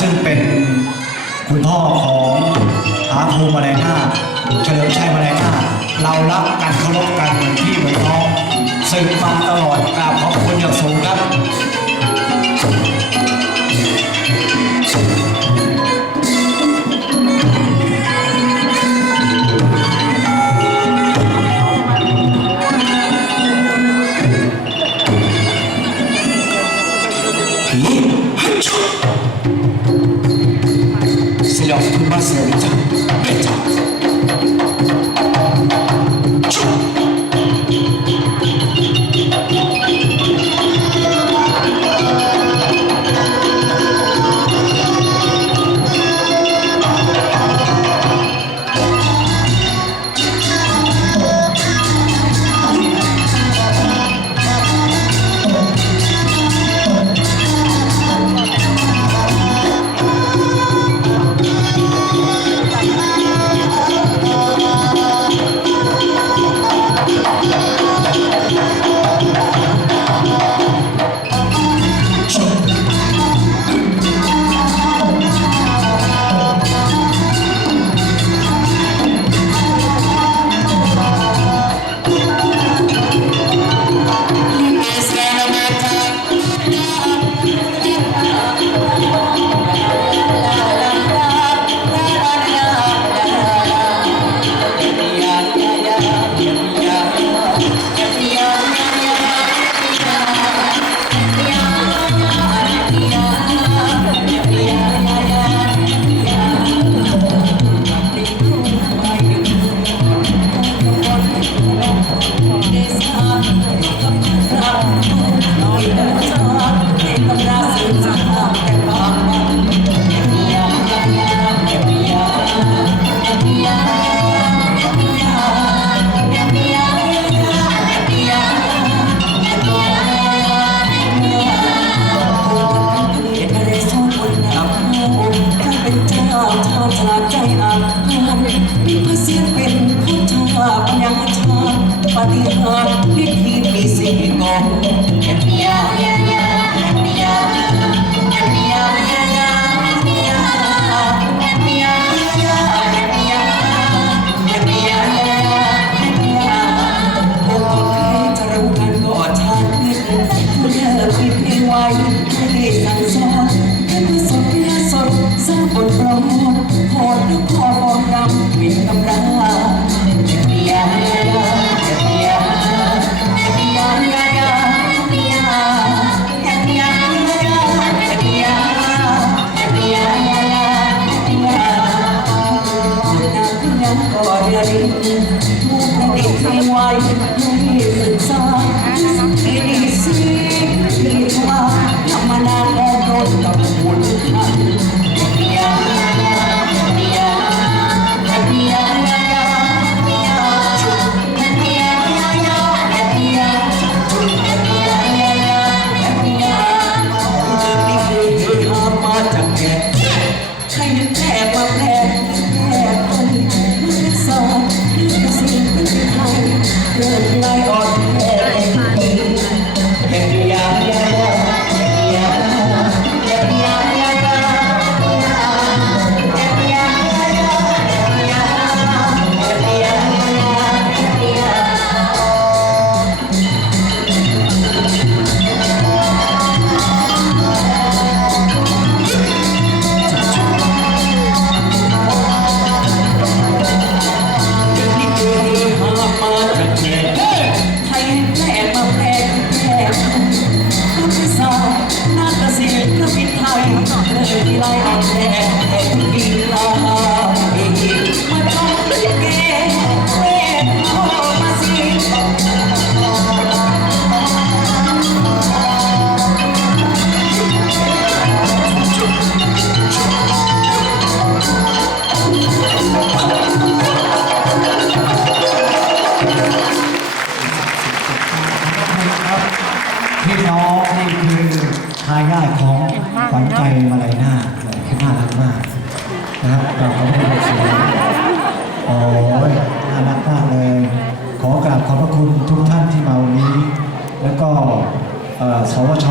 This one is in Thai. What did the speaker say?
ซึ่งเป็นคุณพ่อของอาภูมิมาแรงห้าเฉลิมชัยมาแรงห้าเรารักกันเคารพกันเหมือนพี่เหมือนน้องสืบมาตลอดกราบขอบคุณอย่างสูงครับ 그렇죠. 실력 분발스럽죠. ปฏิหารพี่ น้องนี่คือทายาทของขวัญใจมาลัยนาคเลยคือน่ารักมากนะครับเราขอบคุณเสียงโอ้ยน่ารักมากเลย ขอกราบขอบพระคุณทุกท่านที่มาวันนี้ แล้วก็เอ่อสวช